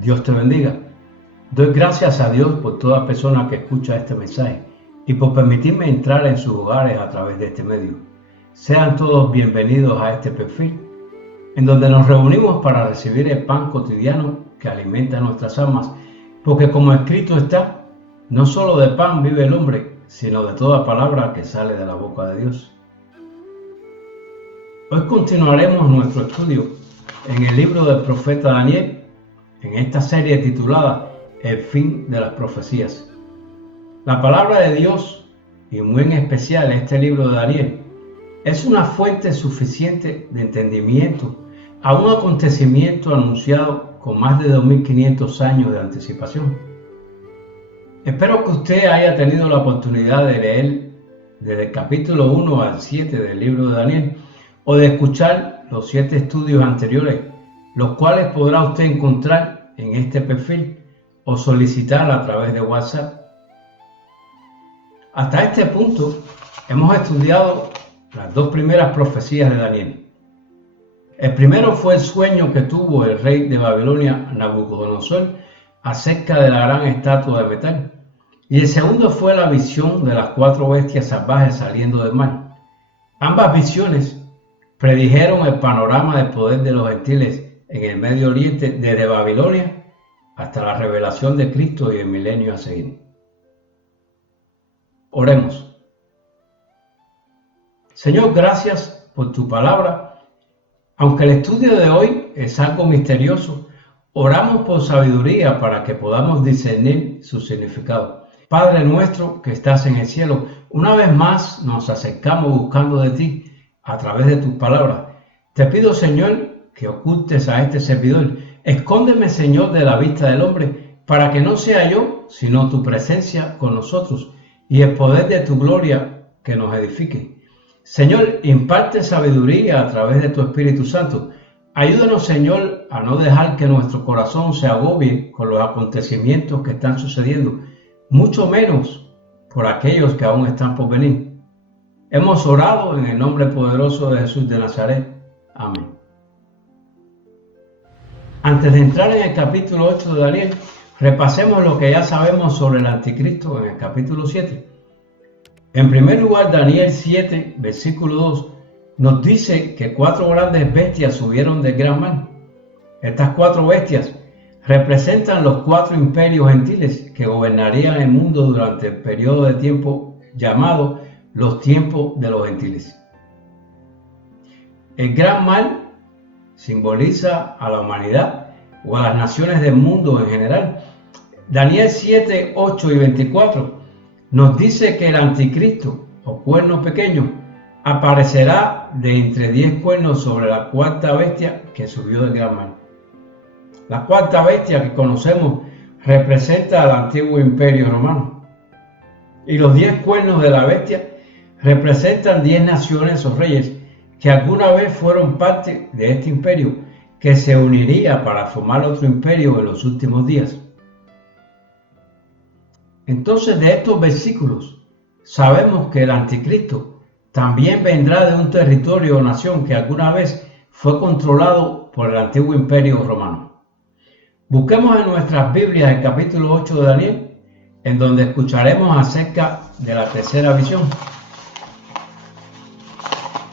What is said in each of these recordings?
Dios te bendiga. Doy gracias a Dios por toda persona que escucha este mensaje y por permitirme entrar en sus hogares a través de este medio. Sean todos bienvenidos a este perfil, en donde nos reunimos para recibir el pan cotidiano que alimenta nuestras almas, porque como escrito está, no solo de pan vive el hombre, sino de toda palabra que sale de la boca de Dios. Hoy continuaremos nuestro estudio en el libro del profeta Daniel, en esta serie titulada El fin de las profecías. La palabra de Dios, y muy en especial este libro de Daniel, es una fuente suficiente de entendimiento a un acontecimiento anunciado con más de 2500 años de anticipación. Espero que usted haya tenido la oportunidad de leer desde el capítulo 1 al 7 del libro de Daniel o de escuchar los 7 estudios anteriores, los cuales podrá usted encontrar en este perfil o solicitar a través de WhatsApp. Hasta este punto hemos estudiado las 2 primeras profecías de Daniel. El primero fue el sueño que tuvo el rey de Babilonia, Nabucodonosor, acerca de la gran estatua de metal. Y el segundo fue la visión de las 4 bestias salvajes saliendo del mar. Ambas visiones predijeron el panorama del poder de los gentiles en el Medio Oriente desde Babilonia hasta la revelación de Cristo y el milenio a seguir. Oremos. Señor, gracias por tu palabra. Aunque el estudio de hoy es algo misterioso, oramos por sabiduría para que podamos discernir su significado. Padre nuestro que estás en el cielo, una vez más nos acercamos buscando de ti a través de tus palabras. Te pido, Señor, que ocultes a este servidor. Escóndeme, Señor, de la vista del hombre, para que no sea yo, sino tu presencia con nosotros y el poder de tu gloria que nos edifique. Señor, imparte sabiduría a través de tu Espíritu Santo. Ayúdanos, Señor, a no dejar que nuestro corazón se agobie con los acontecimientos que están sucediendo, mucho menos por aquellos que aún están por venir. Hemos orado en el nombre poderoso de Jesús de Nazaret. Amén. Antes de entrar en el capítulo 8 de Daniel, repasemos lo que ya sabemos sobre el anticristo en el capítulo 7. En primer lugar, Daniel 7, versículo 2, nos dice que 4 grandes bestias subieron del gran mar. Estas 4 bestias representan los 4 imperios gentiles que gobernarían el mundo durante el periodo de tiempo llamado los tiempos de los gentiles. El gran mar simboliza a la humanidad o a las naciones del mundo en general. Daniel 7, 8 y 24 nos dice que el anticristo o cuerno pequeño aparecerá de entre 10 cuernos sobre la 4ª bestia que subió del gran mar. La 4ª bestia que conocemos representa al antiguo imperio romano. Y los 10 cuernos de la bestia representan 10 naciones o reyes que alguna vez fueron parte de este imperio, que se uniría para formar otro imperio en los últimos días. Entonces, de estos versículos sabemos que el anticristo también vendrá de un territorio o nación que alguna vez fue controlado por el antiguo imperio romano. Busquemos en nuestras Biblias el capítulo 8 de Daniel, en donde escucharemos acerca de la tercera visión.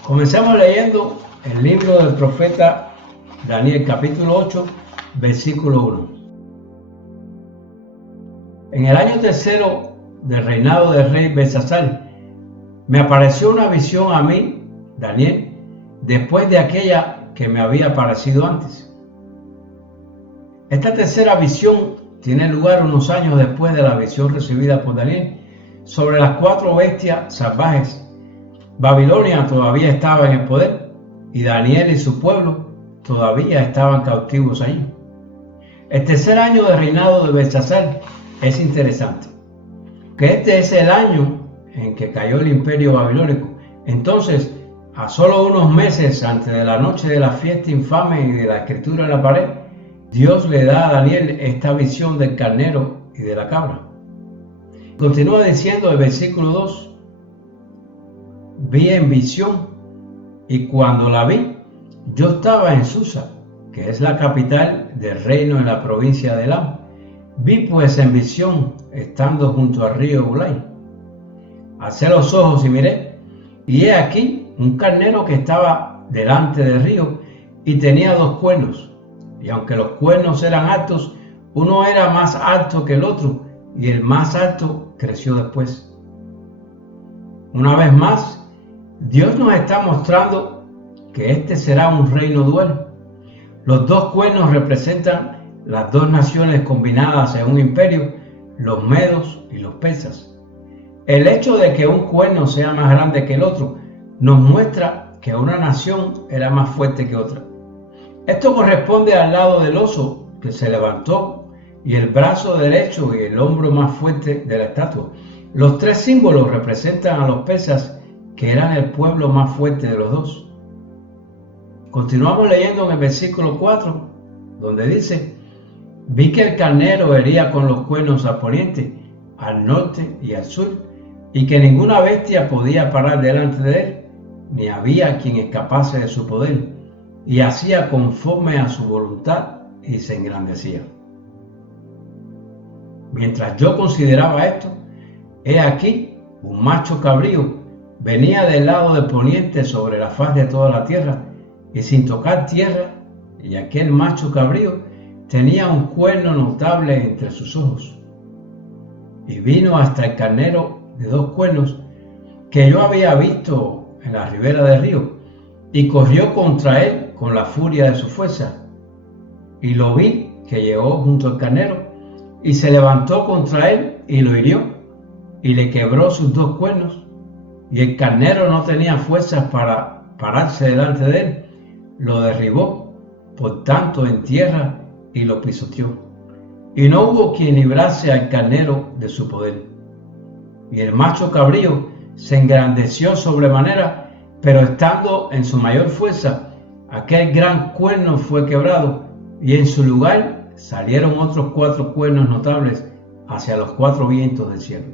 Comencemos leyendo el libro del profeta Daniel, capítulo 8, versículo 1. En el año tercero del reinado del rey Belsasar, me apareció una visión a mí, Daniel, después de aquella que me había aparecido antes. Esta tercera visión tiene lugar unos años después de la visión recibida por Daniel sobre las 4 bestias salvajes. Babilonia todavía estaba en el poder y Daniel y su pueblo todavía estaban cautivos allí. El tercer año de reinado de Belsasar es interesante, que este es el año en que cayó el imperio babilónico. Entonces, a solo unos meses antes de la noche de la fiesta infame y de la escritura en la pared, Dios le da a Daniel esta visión del carnero y de la cabra. Continúa diciendo el versículo 2, vi en visión y cuando la vi, yo estaba en Susa que es la capital del reino en la provincia de Elam. Vi pues en visión, estando junto al río Ulai. Alcé los ojos y miré, y he aquí un carnero que estaba delante del río y tenía 2 cuernos, y aunque los cuernos eran altos, uno era más alto que el otro, y el más alto creció después. Una vez más, Dios nos está mostrando que este será un reino dual. Los 2 cuernos representan las 2 naciones combinadas en un imperio, los medos y los persas. El hecho de que un cuerno sea más grande que el otro nos muestra que una nación era más fuerte que otra. Esto corresponde al lado del oso que se levantó y el brazo derecho y el hombro más fuerte de la estatua. Los 3 símbolos representan a los persas, que eran el pueblo más fuerte de los 2. Continuamos leyendo en el versículo 4, donde dice: vi que el carnero hería con los cuernos al poniente, al norte y al sur, y que ninguna bestia podía parar delante de él, ni había quien escapase de su poder, y hacía conforme a su voluntad y se engrandecía. Mientras yo consideraba esto, he aquí un macho cabrío venía del lado de poniente sobre la faz de toda la tierra, y sin tocar tierra, y aquel macho cabrío tenía un cuerno notable entre sus ojos. Y vino hasta el carnero de 2 cuernos que yo había visto en la ribera del río, y corrió contra él con la furia de su fuerza. Y lo vi que llegó junto al carnero, y se levantó contra él y lo hirió, y le quebró sus 2 cuernos, y el carnero no tenía fuerzas para pararse delante de él, lo derribó por tanto en tierra y lo pisoteó, y no hubo quien librase al carnero de su poder. Y el macho cabrío se engrandeció sobremanera, pero estando en su mayor fuerza, aquel gran cuerno fue quebrado, y en su lugar salieron otros 4 cuernos notables hacia los 4 vientos del cielo.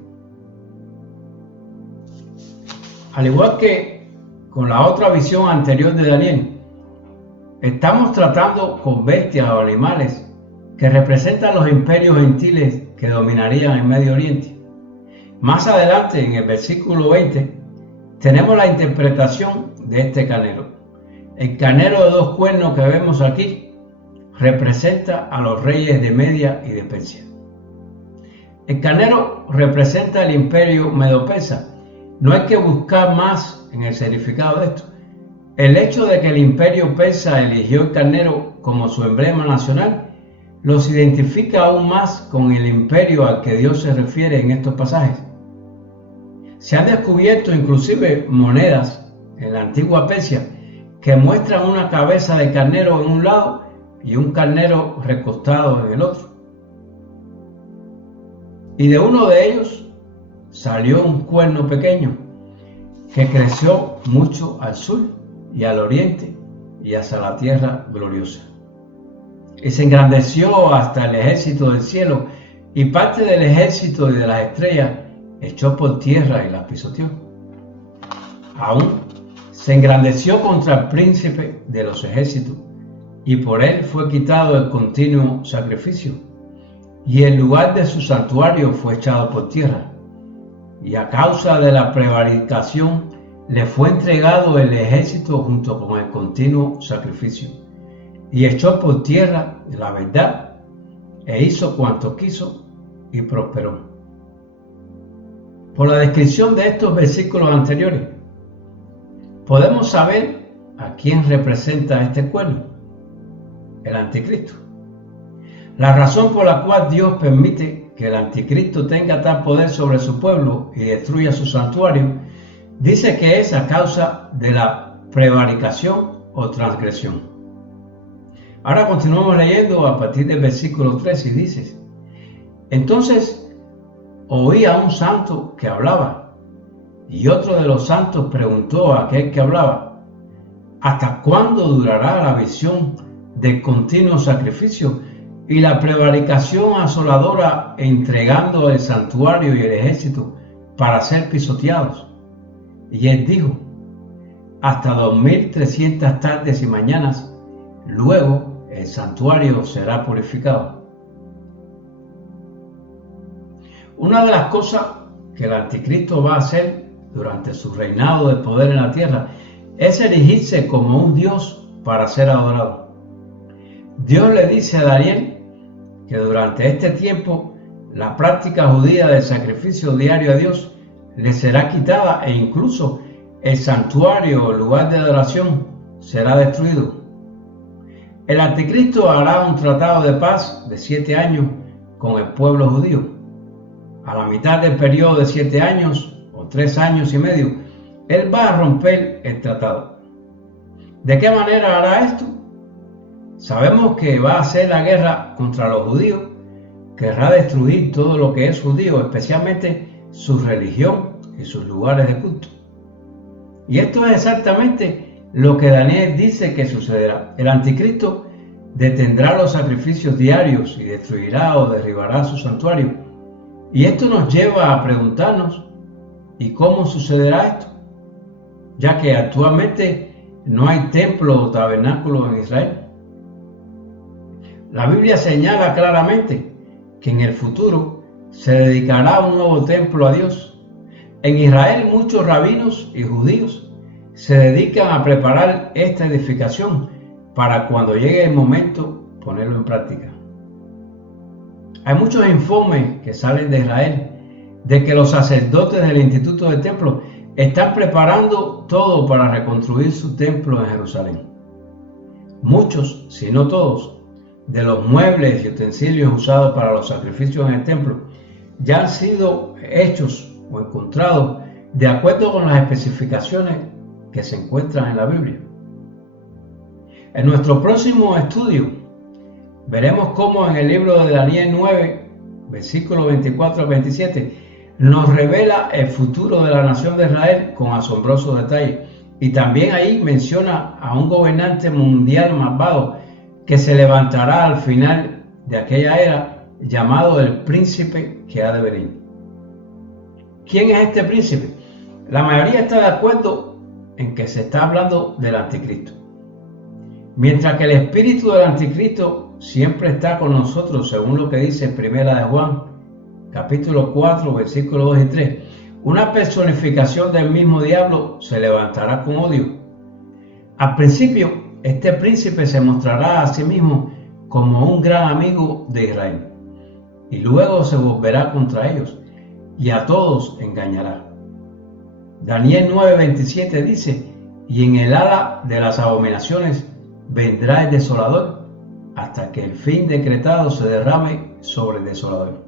Al igual que con la otra visión anterior de Daniel, estamos tratando con bestias o animales que representan los imperios gentiles que dominarían el Medio Oriente. Más adelante, en el versículo 20, tenemos la interpretación de este carnero. El carnero de 2 cuernos que vemos aquí representa a los reyes de Media y de Persia. El carnero representa el imperio medo-persa. No hay que buscar más en el significado de esto. El hecho de que el imperio persa eligió el carnero como su emblema nacional los identifica aún más con el imperio al que Dios se refiere en estos pasajes. Se han descubierto inclusive monedas en la antigua Persia que muestran una cabeza de carnero en un lado y un carnero recostado en el otro. Y de uno de ellos salió un cuerno pequeño que creció mucho al sur y al oriente y hacia la tierra gloriosa. Y se engrandeció hasta el ejército del cielo, y parte del ejército y de las estrellas echó por tierra y las pisoteó. Aún se engrandeció contra el príncipe de los ejércitos, y por él fue quitado el continuo sacrificio, y el lugar de su santuario fue echado por tierra, y a causa de la prevaricación le fue entregado el ejército junto con el continuo sacrificio, y echó por tierra la verdad, e hizo cuanto quiso, y prosperó. Por la descripción de estos versículos anteriores, podemos saber a quién representa este cuerno: el anticristo. La razón por la cual Dios permite que el anticristo tenga tal poder sobre su pueblo y destruya su santuario, dice que es a causa de la prevaricación o transgresión. Ahora continuamos leyendo a partir del versículo 3 y dice: entonces oí a un santo que hablaba, y otro de los santos preguntó a aquel que hablaba: ¿hasta cuándo durará la visión del continuo sacrificio y la prevaricación asoladora, entregando el santuario y el ejército para ser pisoteados? Y él dijo: hasta 2300 tardes y mañanas, luego el santuario será purificado. Una de las cosas que el anticristo va a hacer durante su reinado de poder en la tierra es erigirse como un Dios para ser adorado. Dios le dice a Daniel que durante este tiempo la práctica judía del sacrificio diario a Dios le será quitada e incluso el santuario o lugar de adoración será destruido. El anticristo hará un tratado de paz de 7 años con el pueblo judío. A la mitad del periodo de 7 años o 3 años y medio, él va a romper el tratado. ¿De qué manera hará esto? Sabemos que va a hacer la guerra contra los judíos, querrá destruir todo lo que es judío, especialmente su religión y sus lugares de culto. Y esto es exactamente lo que Daniel dice que sucederá. El anticristo detendrá los sacrificios diarios y destruirá o derribará su santuario. Y esto nos lleva a preguntarnos, ¿y cómo sucederá esto? Ya que actualmente no hay templo o tabernáculo en Israel. La Biblia señala claramente que en el futuro se dedicará un nuevo templo a Dios. En Israel muchos rabinos y judíos se dedican a preparar esta edificación para cuando llegue el momento ponerlo en práctica. Hay muchos informes que salen de Israel de que los sacerdotes del Instituto del Templo están preparando todo para reconstruir su templo en Jerusalén. Muchos, si no todos, de los muebles y utensilios usados para los sacrificios en el templo ya han sido hechos o encontrados de acuerdo con las especificaciones que se encuentran en la Biblia. En nuestro próximo estudio veremos cómo en el libro de Daniel 9, versículos 24 al 27, nos revela el futuro de la nación de Israel con asombrosos detalles. Y también ahí menciona a un gobernante mundial malvado que se levantará al final de aquella era, llamado el príncipe que ha de venir. ¿Quién es este príncipe? La mayoría está de acuerdo en que se está hablando del anticristo. Mientras que el espíritu del anticristo siempre está con nosotros, según lo que dice Primera de Juan, capítulo 4, versículos 2 y 3, una personificación del mismo diablo se levantará con odio. Al principio, este príncipe se mostrará a sí mismo como un gran amigo de Israel, y luego se volverá contra ellos, y a todos engañará. Daniel 9:27 dice, y en el ala de las abominaciones vendrá el desolador, hasta que el fin decretado se derrame sobre el desolador.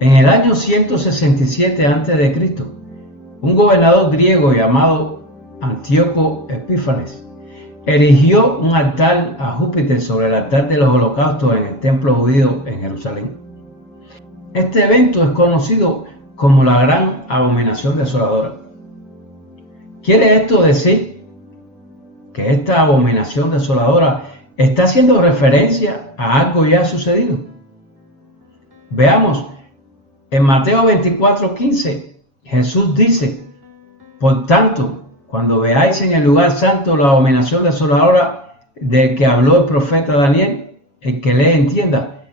En el año 167 a.C., un gobernador griego llamado Antíoco Epífanes erigió un altar a Júpiter sobre el altar de los holocaustos en el templo judío en Jerusalén. Este evento es conocido como la gran abominación desoladora. ¿Quiere esto decir que esta abominación desoladora está haciendo referencia a algo ya sucedido? Veamos, en Mateo 24:15, Jesús dice, por tanto, cuando veáis en el lugar santo la abominación desoladora del que habló el profeta Daniel, el que lee entienda.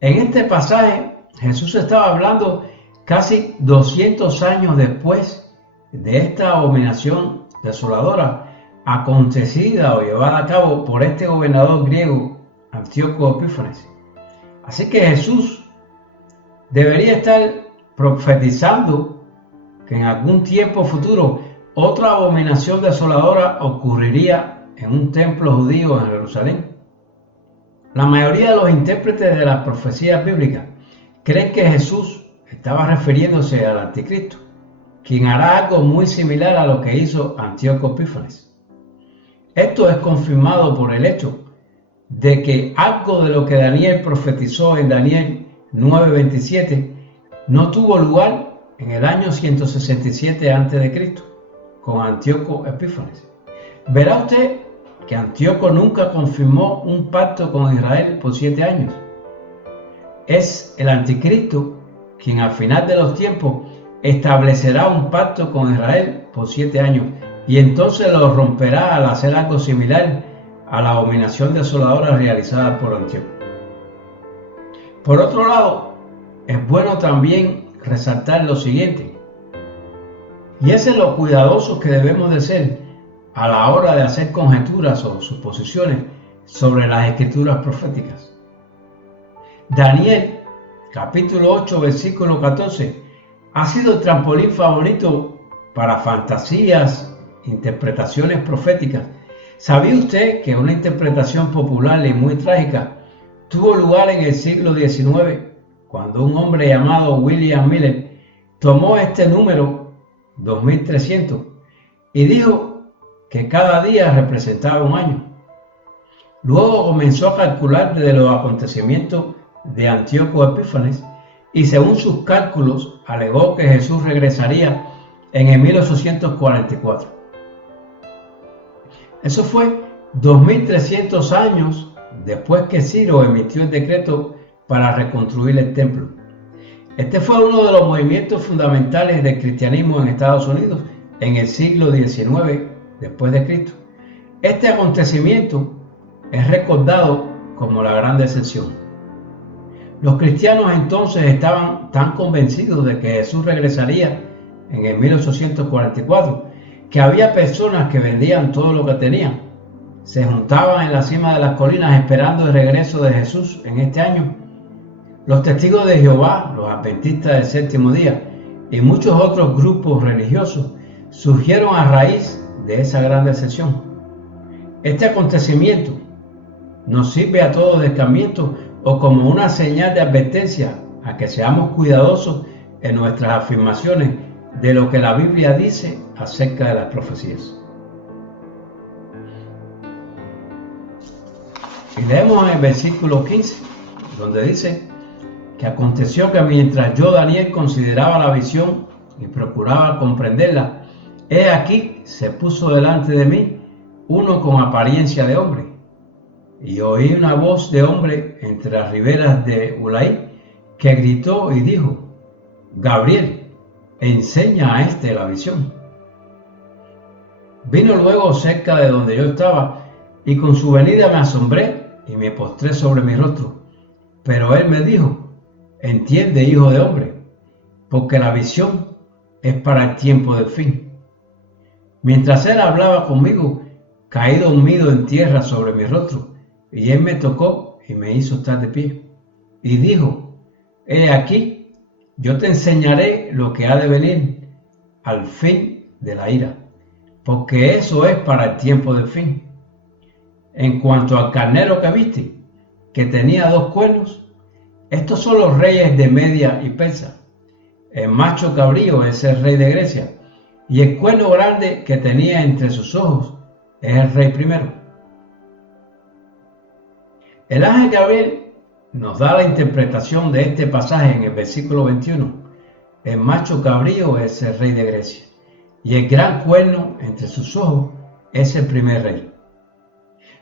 En este pasaje, Jesús estaba hablando casi 200 años después de esta abominación desoladora acontecida o llevada a cabo por este gobernador griego, Antíoco Epífanes. Así que Jesús debería estar profetizando que en algún tiempo futuro otra abominación desoladora ocurriría en un templo judío en Jerusalén. La mayoría de los intérpretes de las profecías bíblicas creen que Jesús estaba refiriéndose al anticristo, quien hará algo muy similar a lo que hizo Antíoco Epífanes. Esto es confirmado por el hecho de que algo de lo que Daniel profetizó en Daniel 9:27 no tuvo lugar en el año 167 a.C. con Antíoco Epífanes. Verá usted que Antíoco nunca confirmó un pacto con Israel por 7 años. Es el anticristo quien al final de los tiempos establecerá un pacto con Israel por 7 años y entonces lo romperá al hacer algo similar a la abominación desoladora realizada por Antíoco. Por otro lado, es bueno también resaltar lo siguiente, y ese es lo cuidadosos que debemos de ser a la hora de hacer conjeturas o suposiciones sobre las escrituras proféticas. Daniel, capítulo 8, versículo 14, ha sido el trampolín favorito para fantasías, interpretaciones proféticas. ¿Sabía usted que una interpretación popular y muy trágica tuvo lugar en el siglo XIX, cuando un hombre llamado William Miller tomó este número 2300 y dijo que cada día representaba un año? Luego comenzó a calcular desde los acontecimientos de Antíoco Epífanes y según sus cálculos alegó que Jesús regresaría en el 1844. Eso fue 2300 años después que Ciro emitió el decreto para reconstruir el templo. Este fue uno de los movimientos fundamentales del cristianismo en Estados Unidos en el siglo XIX después de Cristo. Este acontecimiento es recordado como la Gran Decepción. Los cristianos entonces estaban tan convencidos de que Jesús regresaría en el 1844 que había personas que vendían todo lo que tenían. Se juntaban en la cima de las colinas esperando el regreso de Jesús en este año. Los testigos de Jehová, los adventistas del séptimo día y muchos otros grupos religiosos surgieron a raíz de esa gran decepción. Este acontecimiento nos sirve a todos de escarmiento o como una señal de advertencia a que seamos cuidadosos en nuestras afirmaciones de lo que la Biblia dice acerca de las profecías. Y leemos en el versículo 15, donde dice que aconteció que mientras yo, Daniel, consideraba la visión y procuraba comprenderla, he aquí se puso delante de mí uno con apariencia de hombre, y oí una voz de hombre entre las riberas de Ulai que gritó y dijo: Gabriel, enseña a este la visión. Vino luego cerca de donde yo estaba, y con su venida me asombré y me postré sobre mi rostro. Pero él me dijo: entiende, hijo de hombre, porque la visión es para el tiempo del fin. Mientras él hablaba conmigo, caí dormido en tierra sobre mi rostro, y él me tocó y me hizo estar de pie. Y dijo: he aquí, yo te enseñaré lo que ha de venir al fin de la ira, porque eso es para el tiempo del fin. En cuanto al carnero que viste, que tenía 2 cuernos, estos son los reyes de Media y Persa. El macho cabrío es el rey de Grecia, y el cuerno grande que tenía entre sus ojos es el rey primero. El ángel Gabriel nos da la interpretación de este pasaje en el versículo 21. El macho cabrío es el rey de Grecia, y el gran cuerno entre sus ojos es el primer rey.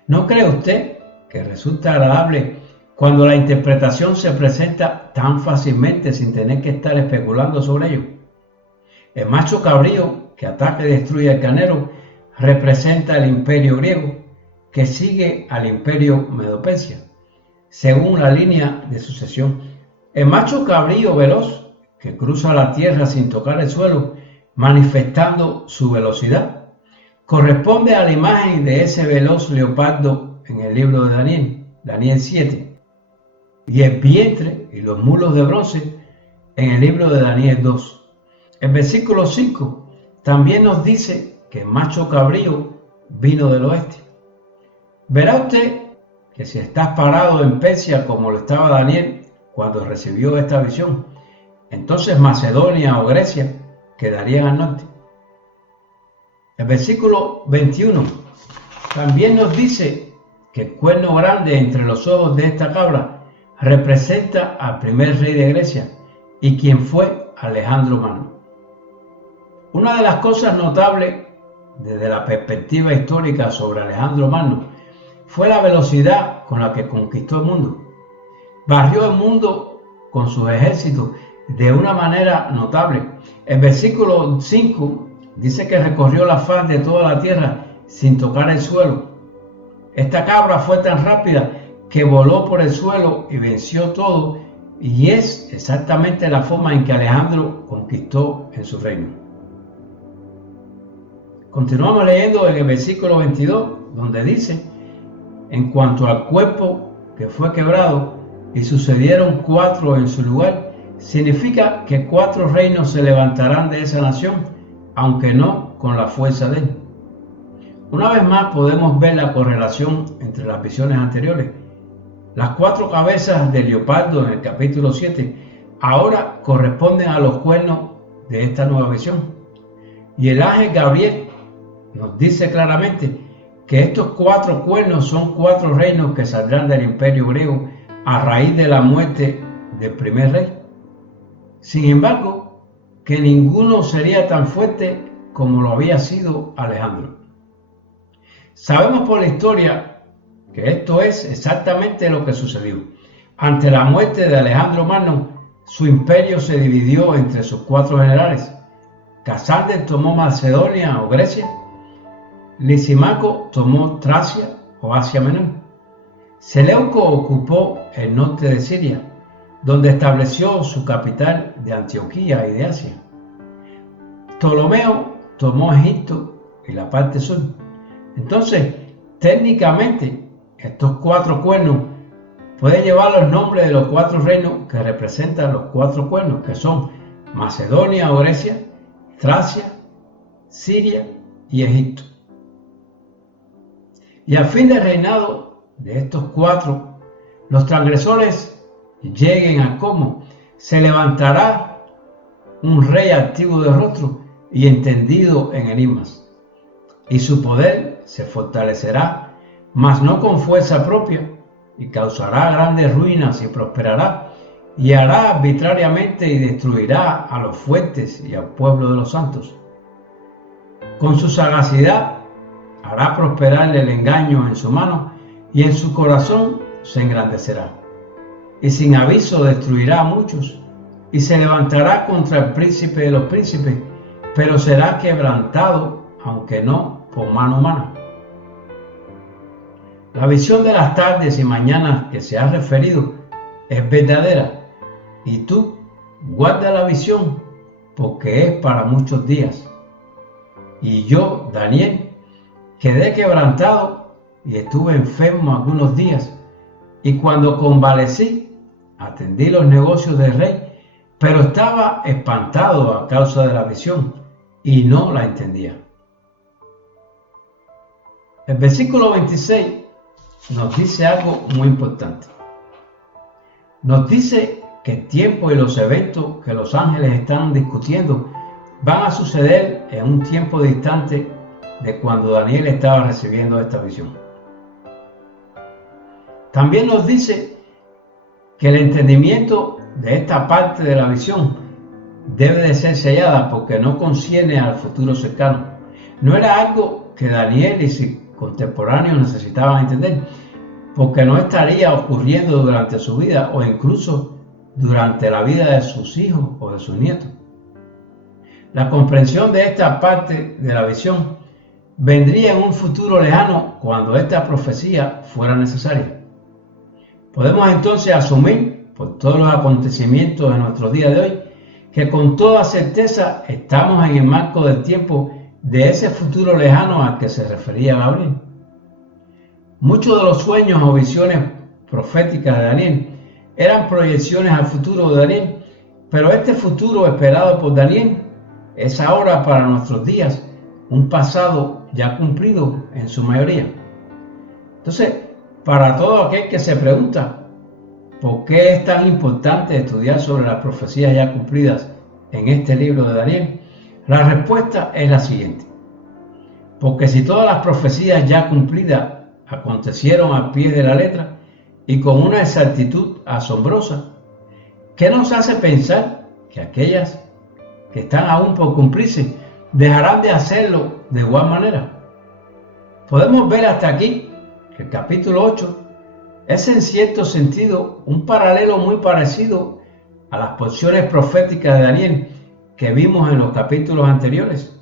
¿No cree usted que resulta agradable cuando la interpretación se presenta tan fácilmente sin tener que estar especulando sobre ello? El macho cabrío que ataca y destruye al carnero representa el imperio griego que sigue al imperio Medo-Persia, según la línea de sucesión. El macho cabrío veloz que cruza la tierra sin tocar el suelo, manifestando su velocidad, corresponde a la imagen de ese veloz leopardo en el libro de Daniel, Daniel 7, y el vientre y los mulos de bronce en el libro de Daniel 2. El versículo 5 también nos dice que el macho cabrío vino del oeste. Verá usted que si estás parado en Persia como lo estaba Daniel cuando recibió esta visión, entonces Macedonia o Grecia quedarían al norte. El versículo 21 también nos dice que el cuerno grande entre los ojos de esta cabra representa al primer rey de Grecia y quien fue Alejandro Magno. Una de las cosas notables desde la perspectiva histórica sobre Alejandro Magno fue la velocidad con la que conquistó el mundo. Barrió el mundo con sus ejércitos de una manera notable. El versículo 5 dice que recorrió la faz de toda la tierra sin tocar el suelo. Esta cabra fue tan rápida que voló por el suelo y venció todo, y es exactamente la forma en que Alejandro conquistó en su reino. Continuamos leyendo en el versículo 22, donde dice: en cuanto al cuerpo que fue quebrado y sucedieron 4 en su lugar, significa que 4 reinos se levantarán de esa nación, aunque no con la fuerza de él. Una vez más podemos ver la correlación entre las visiones anteriores. Las 4 cabezas del leopardo en el capítulo 7 ahora corresponden a los cuernos de esta nueva visión. Y el ángel Gabriel nos dice claramente que estos 4 cuernos son 4 reinos que saldrán del imperio griego a raíz de la muerte del primer rey. Sin embargo, que ninguno sería tan fuerte como lo había sido Alejandro. Sabemos por la historia que esto es exactamente lo que sucedió. Ante la muerte de Alejandro Magno, su imperio se dividió entre sus 4 generales. Casander tomó Macedonia o Grecia, Lisímaco tomó Tracia o Asia Menor. Seleuco ocupó el norte de Siria, donde estableció su capital de Antioquía y de Asia. Ptolomeo tomó Egipto y la parte sur. Entonces, técnicamente, estos 4 cuernos pueden llevar los nombres de los 4 reinos que representan los 4 cuernos, que son Macedonia o Grecia, Tracia, Siria y Egipto. Y al fin del reinado de estos 4, los transgresores lleguen a cómo se levantará un rey altivo de rostro y entendido en enigmas, y su poder se fortalecerá, mas no con fuerza propia, y causará grandes ruinas y prosperará, y hará arbitrariamente y destruirá a los fuertes y al pueblo de los santos. Con su sagacidad hará prosperar el engaño en su mano, y en su corazón se engrandecerá. Y sin aviso destruirá a muchos, y se levantará contra el príncipe de los príncipes, pero será quebrantado, aunque no por mano humana. La visión de las tardes y mañanas que se ha referido es verdadera, y tú guarda la visión, porque es para muchos días. Y yo, Daniel, quedé quebrantado y estuve enfermo algunos días, y cuando convalecí, atendí los negocios del rey, pero estaba espantado a causa de la visión y no la entendía. El versículo 26 nos dice algo muy importante. Nos dice que el tiempo y los eventos que los ángeles están discutiendo van a suceder en un tiempo distante de cuando Daniel estaba recibiendo esta visión. También nos dice que el entendimiento de esta parte de la visión debe de ser sellada porque no concierne al futuro cercano. No era algo que Daniel y sus contemporáneos necesitaban entender, porque no estaría ocurriendo durante su vida o incluso durante la vida de sus hijos o de sus nietos. La comprensión de esta parte de la visión vendría en un futuro lejano cuando esta profecía fuera necesaria. Podemos entonces asumir, por todos los acontecimientos de nuestro día de hoy, que con toda certeza estamos en el marco del tiempo de ese futuro lejano al que se refería Gabriel. Muchos de los sueños o visiones proféticas de Daniel eran proyecciones al futuro de Daniel, pero este futuro esperado por Daniel es ahora para nuestros días un pasado ya cumplido en su mayoría. Entonces, para todo aquel que se pregunta por qué es tan importante estudiar sobre las profecías ya cumplidas en este libro de Daniel, la respuesta es la siguiente. Porque si todas las profecías ya cumplidas acontecieron al pie de la letra y con una exactitud asombrosa, ¿qué nos hace pensar que aquellas que están aún por cumplirse dejarán de hacerlo de igual manera? Podemos ver hasta aquí que el capítulo 8 es en cierto sentido un paralelo muy parecido a las porciones proféticas de Daniel que vimos en los capítulos anteriores.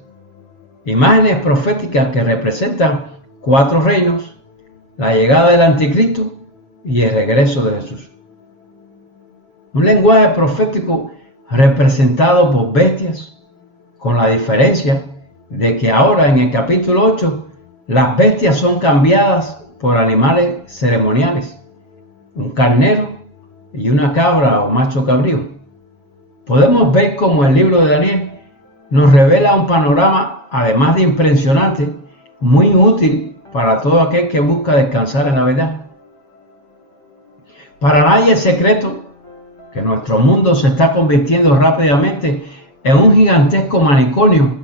Imágenes proféticas que representan 4 reinos, la llegada del anticristo y el regreso de Jesús. Un lenguaje profético representado por bestias, con la diferencia de que ahora en el capítulo 8 las bestias son cambiadas por animales ceremoniales, un carnero y una cabra o macho cabrío. Podemos ver cómo el libro de Daniel nos revela un panorama, además de impresionante, muy útil para todo aquel que busca descansar en la verdad. Para nadie es secreto que nuestro mundo se está convirtiendo rápidamente en un gigantesco manicomio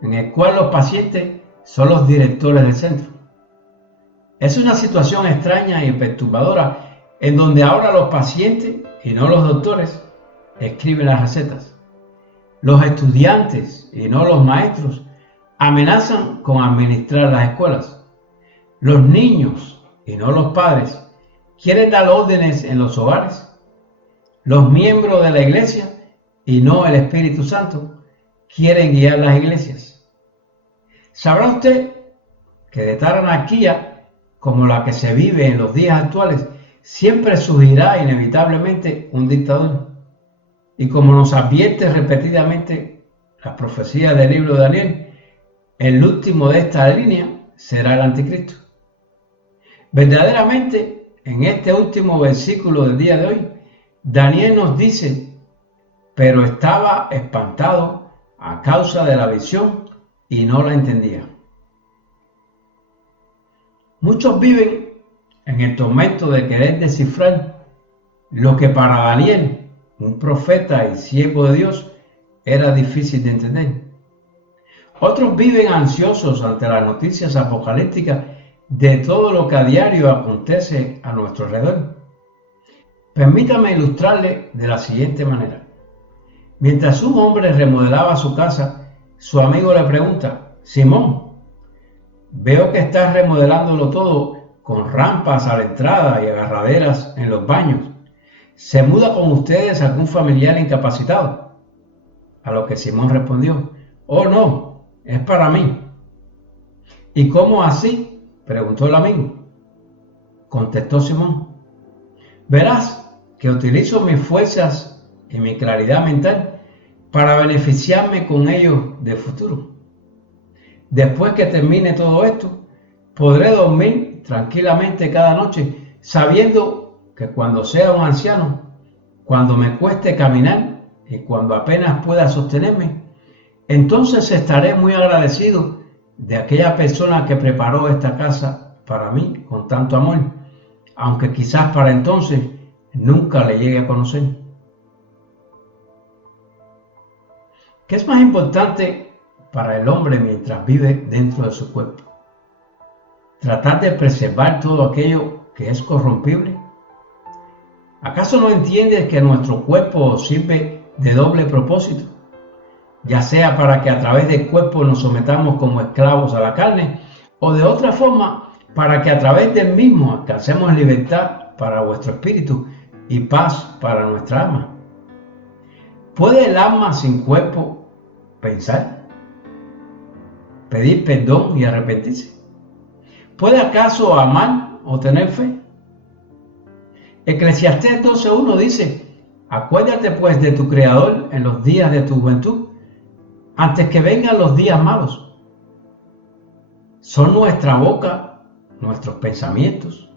en el cual los pacientes son los directores del centro. Es una situación extraña y perturbadora en donde ahora los pacientes y no los doctores escriben las recetas. Los estudiantes y no los maestros amenazan con administrar las escuelas. Los niños y no los padres quieren dar órdenes en los hogares. Los miembros de la iglesia y no el Espíritu Santo quieren guiar las iglesias. ¿Sabrá usted que de tal anarquía como la que se vive en los días actuales siempre surgirá inevitablemente un dictador? Y como nos advierte repetidamente las profecías del libro de Daniel, el último de esta línea será el anticristo. Verdaderamente, en este último versículo del día de hoy, Daniel nos dice: pero estaba espantado a causa de la visión y no la entendía. Muchos viven en el tormento de querer descifrar lo que para Daniel, un profeta y siervo de Dios, era difícil de entender. Otros viven ansiosos ante las noticias apocalípticas de todo lo que a diario acontece a nuestro alrededor. Permítame ilustrarle de la siguiente manera. Mientras un hombre remodelaba su casa, su amigo le pregunta: Simón, veo que estás remodelándolo todo con rampas a la entrada y agarraderas en los baños. ¿Se muda con ustedes algún familiar incapacitado? A lo que Simón respondió: oh no, es para mí. ¿Y cómo así?, preguntó el amigo. Contestó Simón: verás que utilizo mis fuerzas y mi claridad mental para beneficiarme con ellos de futuro. Después que termine todo esto, podré dormir tranquilamente cada noche, sabiendo que cuando sea un anciano, cuando me cueste caminar y cuando apenas pueda sostenerme, entonces estaré muy agradecido de aquella persona que preparó esta casa para mí con tanto amor, aunque quizás para entonces nunca le llegue a conocer. ¿Qué es más importante para el hombre mientras vive dentro de su cuerpo? ¿Tratar de preservar todo aquello que es corrompible? ¿Acaso no entiendes que nuestro cuerpo sirve de doble propósito? Ya sea para que a través del cuerpo nos sometamos como esclavos a la carne, o de otra forma, para que a través del mismo alcancemos libertad para vuestro espíritu y paz para nuestra alma. ¿Puede el alma sin cuerpo pensar, pedir perdón y arrepentirse? ¿Puede acaso amar o tener fe? Eclesiastés 12:1 dice: acuérdate pues de tu Creador en los días de tu juventud, antes que vengan los días malos. ¿Son nuestra boca, nuestros pensamientos,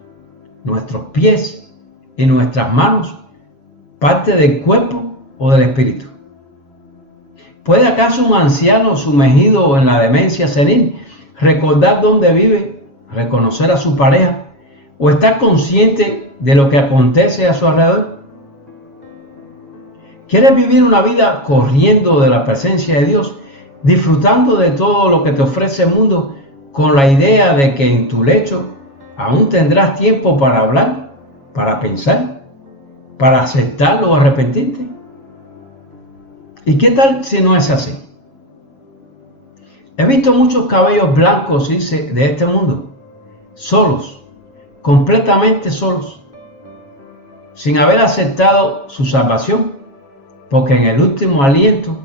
nuestros pies y nuestras manos parte del cuerpo o del espíritu? ¿Puede acaso un anciano sumergido en la demencia senil recordar dónde vive, reconocer a su pareja o estar consciente de lo que acontece a su alrededor? ¿Quieres vivir una vida corriendo de la presencia de Dios, disfrutando de todo lo que te ofrece el mundo, con la idea de que en tu lecho aún tendrás tiempo para hablar, para pensar, para aceptarlo o arrepentirte? ¿Y qué tal si no es así? He visto muchos cabellos blancos irse de este mundo, solos, completamente solos, sin haber aceptado su salvación, porque en el último aliento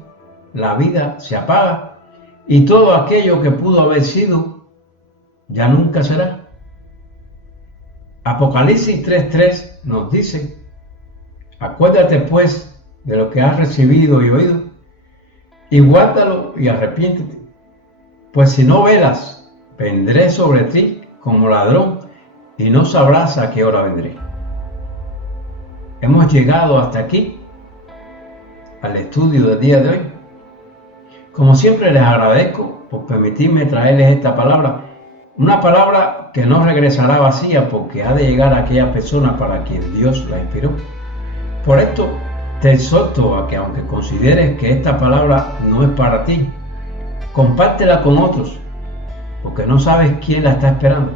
la vida se apaga y todo aquello que pudo haber sido ya nunca será. Apocalipsis 3:3 nos dice: acuérdate pues de lo que has recibido y oído, y guárdalo y arrepiéntete, pues si no velas, vendré sobre ti como ladrón, y no sabrás a qué hora vendré. Hemos llegado hasta aquí, al estudio del día de hoy. Como siempre, les agradezco por permitirme traerles esta palabra, una palabra que no regresará vacía, porque ha de llegar a aquella persona para quien Dios la inspiró. Por esto, te exhorto a que, aunque consideres que esta palabra no es para ti, compártela con otros, porque no sabes quién la está esperando.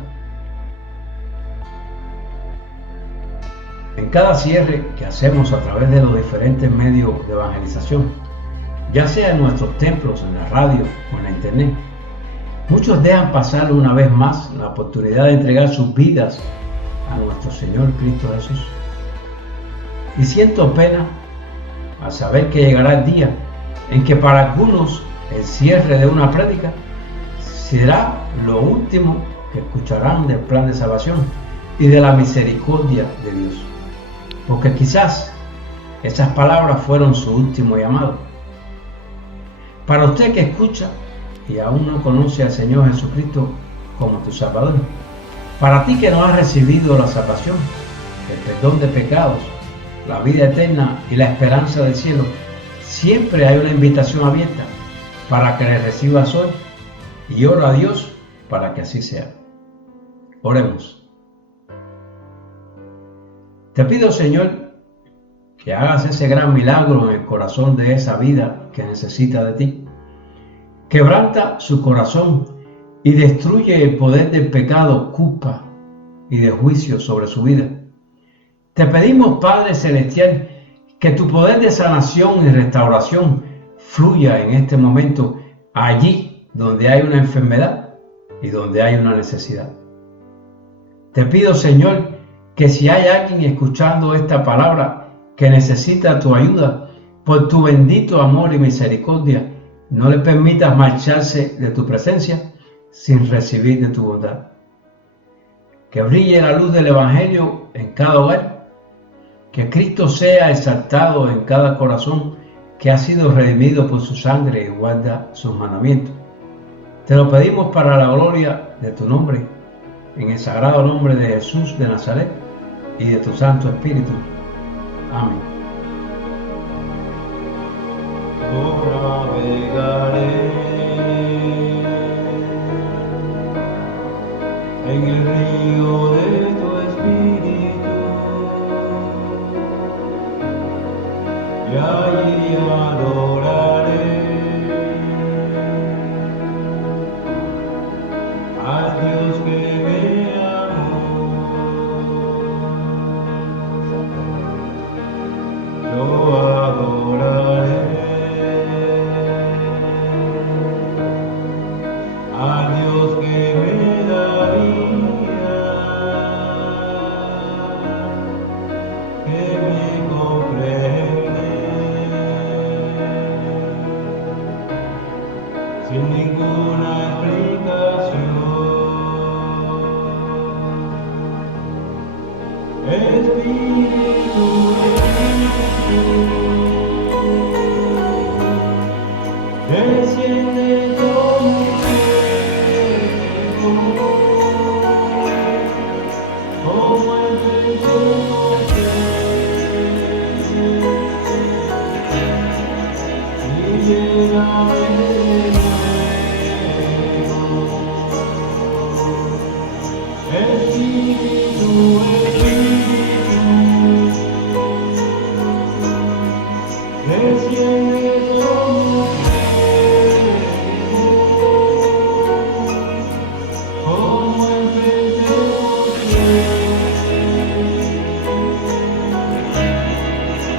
En cada cierre que hacemos a través de los diferentes medios de evangelización, ya sea en nuestros templos, en la radio o en la internet, muchos dejan pasar una vez más la oportunidad de entregar sus vidas a nuestro Señor Cristo Jesús. Y siento pena al saber que llegará el día en que para algunos el cierre de una prédica será lo último que escucharán del plan de salvación y de la misericordia de Dios, porque quizás esas palabras fueron su último llamado. Para usted que escucha y aún no conoce al Señor Jesucristo como tu Salvador, para ti que no has recibido la salvación, el perdón de pecados, la vida eterna y la esperanza del cielo, siempre hay una invitación abierta para que le recibas hoy, y oro a Dios para que así sea. Oremos. Te pido, Señor, que hagas ese gran milagro en el corazón de esa vida que necesita de ti. Quebranta su corazón y destruye el poder del pecado, culpa y de juicio sobre su vida. Te pedimos, Padre Celestial, que tu poder de sanación y restauración fluya en este momento allí donde hay una enfermedad y donde hay una necesidad. Te pido, Señor, que si hay alguien escuchando esta palabra que necesita tu ayuda, por tu bendito amor y misericordia, no le permitas marcharse de tu presencia sin recibir de tu bondad. Que brille la luz del Evangelio en cada hogar, que Cristo sea exaltado en cada corazón que ha sido redimido por su sangre y guarda sus mandamientos. Te lo pedimos para la gloria de tu nombre, en el sagrado nombre de Jesús de Nazaret y de tu Santo Espíritu. Amén. Navegaré en el río de tu Espíritu, y allí adoraré al Dios que me amó. Yo adoraré a Dios que me daría, que me comprende sin ninguna explicación. Espíritu, desciende como el viento y lléname de nuevo. Espíritu, desciende como el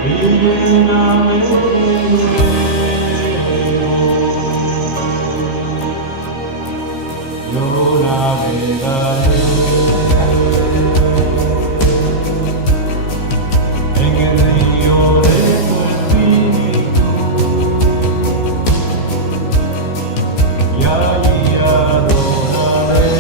y lléname de nuevo. Yo navegaré en el río de tu Espíritu, y allí adoraré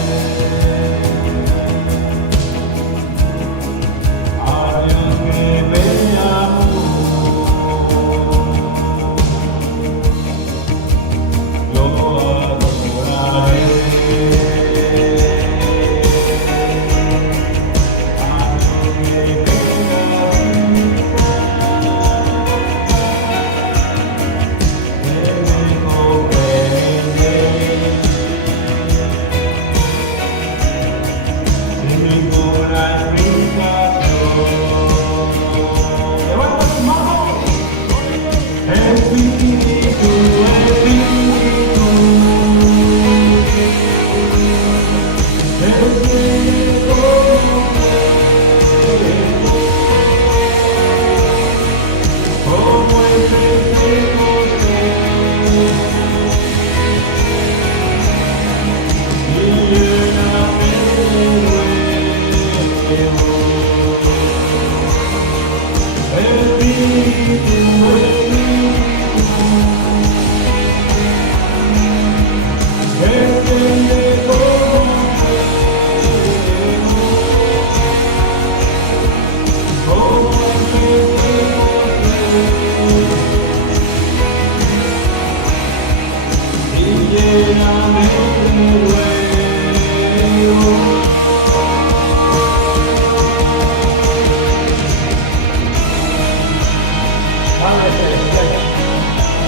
Padre Celestial,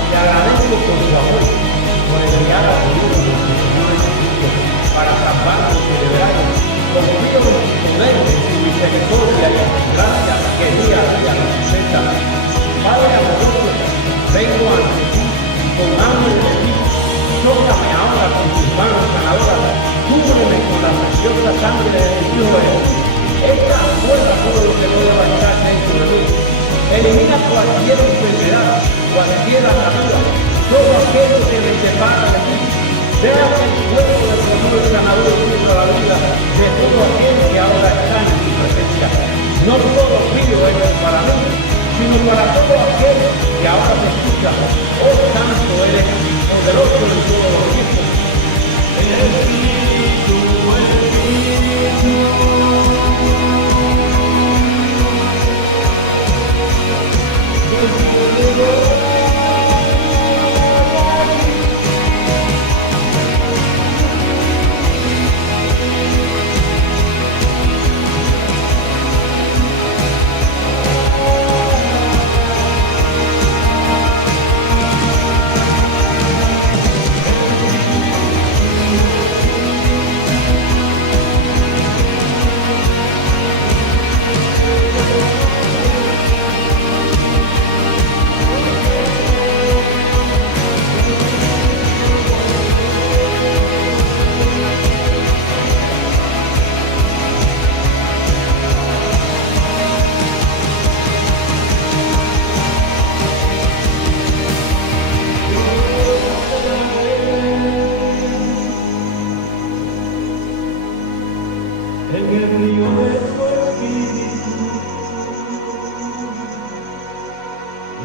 te agradezco por tu amor, por enviar a tu Hijo, nuestro Señor Jesucristo, para salvarnos y liberarnos. Confío en tu poder, en tu misericordia y en tu gracia que día a día nos sustenta. Padre amoroso, vengo ante ti con hambre de ti. Tócame ahora con tus manos sanadoras. Cúbreme con la preciosa sangre de tu Hijo Jesús. Echa afuera todo lo que no deba estar dentro de mí. Elimina cualquier enfermedad, cualquier atadura, todo aquello que me separa de ti. Deja que el fuego del amor sanador cubra la vida de todo aquel que ahora está en tu presencia. No solo pido esto para mí, sino para todo aquel que ahora me escucha. Oh, santo eres, poderoso en todos los tiempos. En el río de tu espíritu,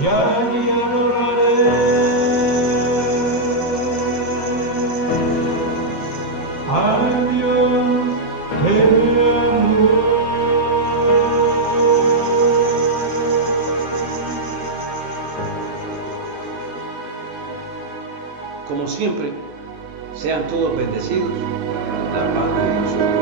y allí adoraré al Dios que me amó. Como siempre, sean todos bendecidos. La paz de Dios.